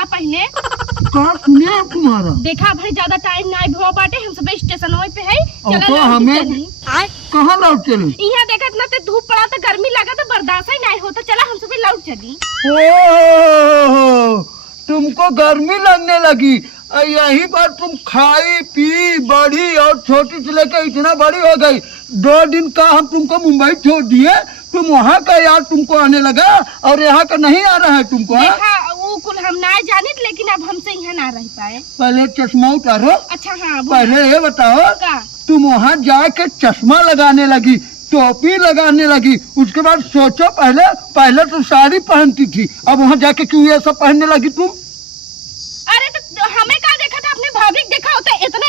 सुना पहले कहा सुने तुम्हारा देखा भाई ज्यादा टाइम नहीं हुआ बाटे हम सब स्टेशन पे है तो हमें कहाँ लौट चले यहाँ देखा ना तो धूप पड़ा तो गर्मी लगा तो बर्दाश्त ही नहीं होता चला हम सब लौट चली। तुमको गर्मी लगने लगी यही पर तुम खाई पी बड़ी और छोटी से लेकर इतना बड़ी हो गई 2 दिन का हम तुमको मुंबई छोड़ दिए तुम वहाँ का यार तुमको आने लगा और यहाँ का नहीं आ रहा है तुमको। देखा वो कुल हम ना जाने लेकिन अब हमसे यहाँ ना रह पाए। पहले चश्मा उतारो। अच्छा हाँ पहले ये बताओ तुम वहाँ जाके चश्मा लगाने लगी टोपी लगाने लगी उसके बाद सोचो पहले तो साड़ी पहनती थी अब वहाँ जाके क्यों ये सब पहनने लगी तुम। अरे तो हमें क्या देखा था अपने भाभी देखा होता इतना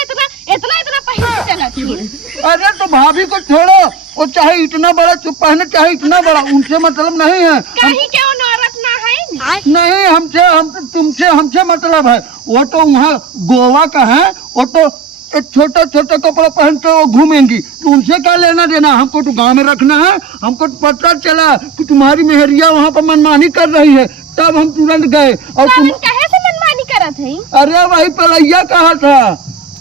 पहन के चला थी। अरे तो भाभी को छोड़ो वो चाहे इतना बड़ा पहने चाहे इतना बड़ा उनसे मतलब नहीं है। कहीं क्यों औरत ना है नहीं हमसे मतलब है। वो तो वहाँ गोवा का है वो तो एक छोटा कपड़ा पहन के वो घूमेंगी तो उनसे क्या लेना देना। हमको तो गांव में रखना है। हमको तो पता चला कि तुम्हारी मेहरिया वहाँ पर मनमानी कर रही है तब हम तुरंत गए। और तुम कहे से मनमानी करत है? अरे वही पलैया कहा था।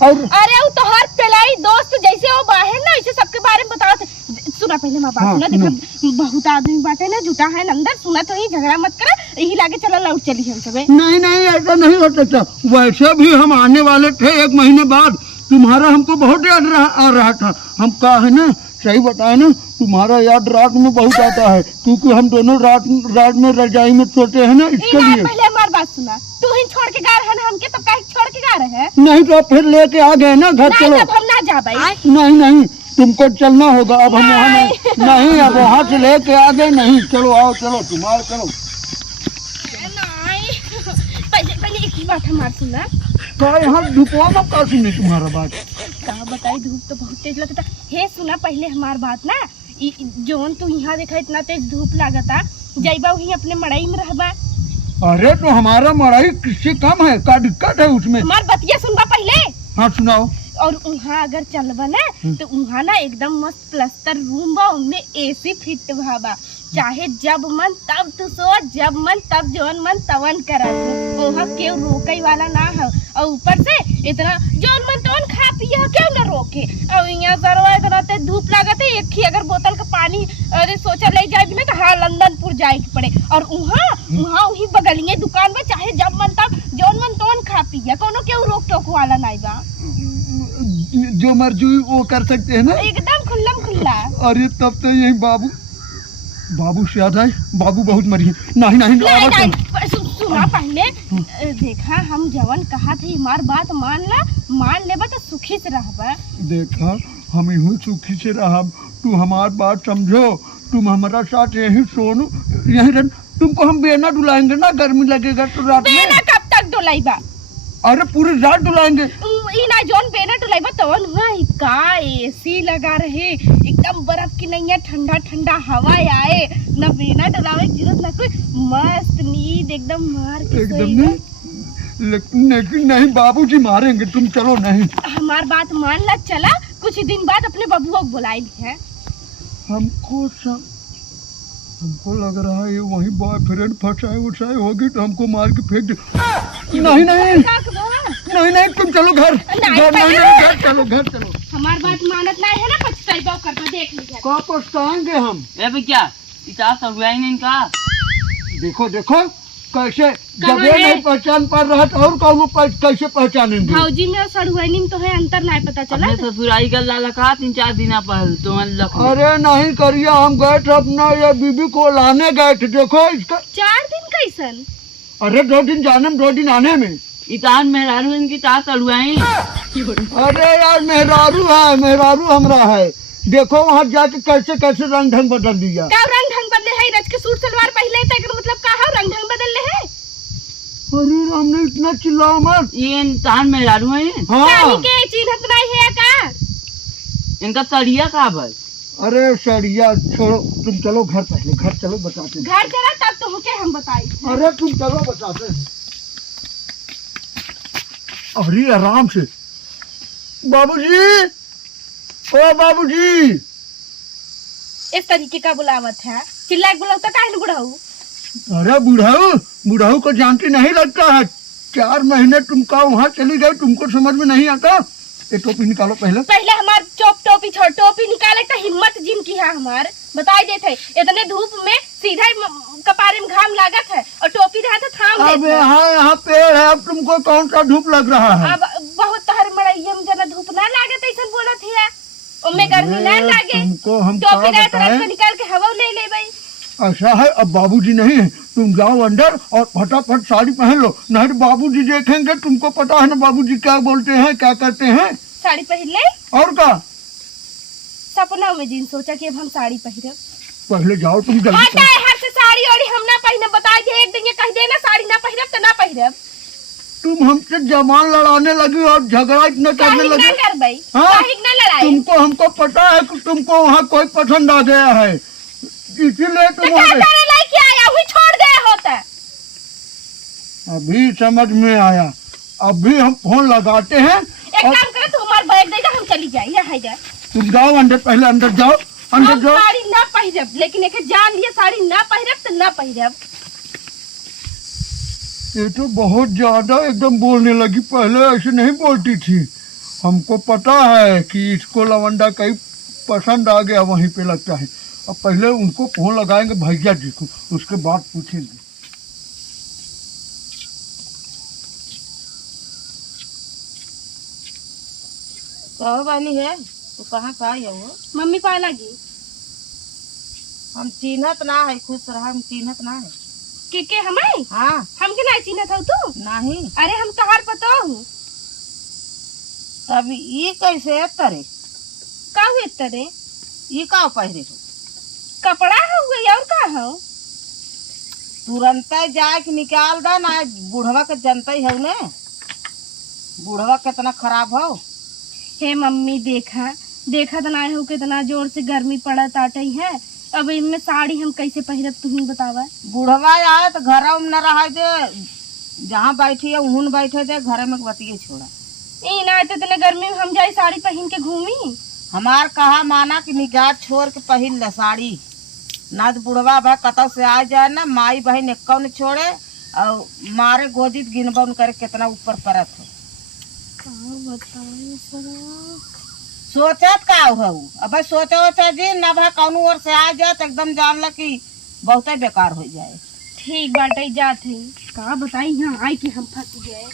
और अरे वो तो हर पलाई दोस्त जैसे वो बाहर ना ऐसे सबके बारे में बताओ। सुना पहले माँ बात सुना देखा बहुत आदमी बाटे ना जुटा है अंदर सुना तो ही झगड़ा मत करा यही लागे चला लौट चली हम सब। नहीं ऐसा नहीं हो सकता। वैसे भी हम आने वाले थे 1 महीने बाद तुम्हारा हमको बहुत याद आ रहा था। हम कहा है ना सही बताए ना तुम्हारा याद रात में बहुत आता है क्योंकि हम दोनों रात में रजाई में सोते हैं ना इसके लिए। पहले हमारी बात सुना तू ही छोड़ के गा रहा है हमके तो कहीं छोड़ के गा रहे हैं। नहीं तो फिर लेके आ गए ना घर चलो। हम ना जा भाई। नहीं तुमको चलना होगा अब हम वहाँ नहीं अब वहाँ से लेके आ गए। नहीं चलो आओ चलो तुम्हारा चलो। पहले एक ही बात हमारी सुना क्या यहाँ धूपवा में का सुनी तुम्हारा बात कहा बताई धूप तो बहुत तेज लगता है। सुना पहले हमार बात ना जोन तू यहाँ देखा इतना तेज धूप लागता जाइबा वही अपने मड़ाई में रहबा। अरे तो हमारा मड़ाई किससे कम है क्या दिक्कत है उसमें। हमार बतिया सुनबा पहले। हाँ सुनाओ। और वहाँ अगर चलबा ना तो वहाँ ना एकदम मस्त प्लस्तर रूम बा उनमें एसी फिट बा चाहे जब मन तब तू सो जब मन तब जोन मन तवन कर वहाँ क्यों रोके वाला ना है। और ऊपर से इतना जोन मन तवन खा पिया क्यों ना रोके। और यहाँ सरवा इतना तेज धूप लागत है एक ही अगर बोतल का पानी अरे सोचा ले जाए भी ना तो हाँ लंदनपुर जाए के पड़े। और वहाँ वही बगलिए दुकान में चाहे जब मन तब जोन मन तवन खा पिया कोनो क्यों रोक टोक वाला नहीं बा। जो मर्जी वो कर सकते हैं ना एकदम खुल्ला। अरे तब तो यही बाबू से याद है बाबू बहुत मरी। नहीं सुना पहले देखा हम जवन कहा थे हमार बात मान लेबा तो सुखी से रहबा। देखा हम यूं सुखी से रहा तू हमार बात समझो तुम हमारा साथ यही सोनो यही तुमको हम बेना डुलाएंगे ना गर्मी लगेगा तो रात में। बेना कब तक डुलाइबा? अरे पूरी रात डुलाएंगे। ना जोन बेना डुलाइबा तो का एसी लगा रहे एकदम बर्फ की नहीं है ठंडा हवा आए ना बेना डुलावे की जरूरत ना कोई मस्त नींद एकदम मार के एकदम लेकिन नहीं बाबूजी मारेंगे तुम चलो। नहीं हमार बात मान ला चला कुछ दिन बाद अपने बबुआ को बुलाई है। हमको लग रहा है ये वही बॉयफ्रेंड फसाए होगी तो हमको मार के फेंक दे। नहीं तुम चलो घर चलो। हमार बात मानत नहीं है ना पछताइबा करना देख लीजिए। कहाँ पछताएंगे हम। क्या इतना सरुआ इनका देखो कैसे जब ये नहीं पहचान पा रहा था और कौन कैसे पहचानेंगे। भौजी में और सड़ुआनी में तो है अंतर नहीं पता चला। ससुराई का लाला कहा 3-4 दिन पहले तो अरे नहीं करिए हम गए थे अपना ये बीबी को लाने गए थे। देखो इसका 4 दिन कैसन। अरे 2 दिन जाने में 2 दिन आने में इतान मेहरारू इनकी ता सरुआई। अरे यार मेहरारू हमरा है। देखो वहाँ जाके कैसे रंग ढंग बदल दिया। क्या रंग ढंग बदले है रच के सूट सलवार पहले तक मतलब कहा रंग ढंग बदल ले है। अरे हमने इतना चिल्लाओ मत ये तान मेहरारू है। हाँ के चिन्हत नहीं है का इनका सड़िया का बस। अरे सड़िया छोड़ो तुम चलो घर चलो बताते। घर चला तब तो होके हम बताई। अरे तुम चलो बताते। अरे आराम से बाबूजी इस तरीके का बुलावत है चिल्ला बुलाओ तो काहे बुढ़ाऊ। अरे बुढ़ाऊ को जानती नहीं लगता है 4 महीने तुम का वहाँ चली गई, तुमको समझ में नहीं आता? ये टोपी निकालो पहले। पहले हमार टोपी छोड़, टोपी निकाले तो हिम्मत जिनकी है हमार बताई देते। इतने धूप में सीधा ही कपारे में घाम लागत है और टोपी रहा तो थाम अब देते। यहाँ पेड़ है, अब तुमको कौन सा धूप लग रहा है? अब बहुत तहर मड़ैया में जना धूप ना लागत ऐसा बोलत है, उनमें गर्मी ना लागे। तुमको हम टोपी क्या रहा तो बताएं? निकाल के हवा ले ले भाई। ऐसा है, अब बाबूजी नहीं है, तुम जाओ अंदर और फटाफट साड़ी पहन लो, नहीं तो बाबूजी देखेंगे। तुमको पता है ना बाबूजी क्या बोलते हैं, क्या करते हैं। साड़ी पहन ले। और का सपना में दिन सोचा कि अब हम साड़ी पहनब। पहले जाओ तुम जल्दी आता है हर से साड़ी और हम ना पहनब, बता दे एक दिन ये कह देना साड़ी ना पहनब तो ना पहनब। तुम हमसे जबान लड़ाने लगी और झगड़ा इतना करने काहे लगी। ना कर भाई, हाँ? काहे ना लड़ाई। तुमको हमको पता है कि तुमको वहाँ कोई पसंद आ गया है, इसीलिए तो तुम क्या वहाँ करे लायक आया हुई छोड़ गए होता। अभी समझ में आया। अभी हम फोन लगाते हैं एक और काम करो, तू हमार बैग दे जा, हम चली जाए। यहाँ जा तुम जाओ अंदर, पहले अंदर जाओ, अंदर हम जाओ। साड़ी ना पहनब, लेकिन एक जान लिए साड़ी ना पहनब तो ना पहनब। ये तो बहुत ज्यादा एकदम बोलने लगी, पहले ऐसे नहीं बोलती थी। हमको पता है कि इसको लवंडा कहीं पसंद आ गया, वहीं पे लगता है। अब पहले उनको फोन लगाएंगे भैया जी को, उसके बाद पूछेंगे। कहो बानी है तो कहाँ से आई हो? मम्मी पाए लगी हम चिन्हत ना है, खुश रहा, हम चिन्हत ना है। के हमें हाँ हम के नहीं चिन्हत हो तू? नहीं। अरे हम तहार पता हूँ। तब ये कैसे है तरे? का हुए तरे ये का पहरे हो? कपड़ा हुए और का हो? तुरंत जाए के निकाल दे ना, बूढ़वा के जनता है ने, बूढ़वा कितना खराब हो। हे मम्मी देखा देखा तो ना हो कितना जोर से गर्मी पड़त आटे है। अब इनमें साड़ी हम कैसे पहनब तू ही बतावा। बूढ़वा आए तो घर में न रहा दे, जहाँ बैठी है वहीं बैठे दे, घर में बतिये छोड़ा। ई ना तो इतने गर्मी में हम जाए साड़ी पहन के घूमी। हमार कहा माना कि निगाह छोड़ के पहन ले साड़ी, ना तो बुढ़वा भाई कतौ से आ जाए ना, माई बहन एक न छोड़े और मारे गोदी गिनबन करे कितना ऊपर परत हो। सोचत का हो? अब सोचे जी ना भाई कौन ओर से आ जाए तो एकदम जान ल कि बहुत बेकार हो जाए। ठीक बाटे जात है, का बताई यहाँ आई कि हम फंस गए।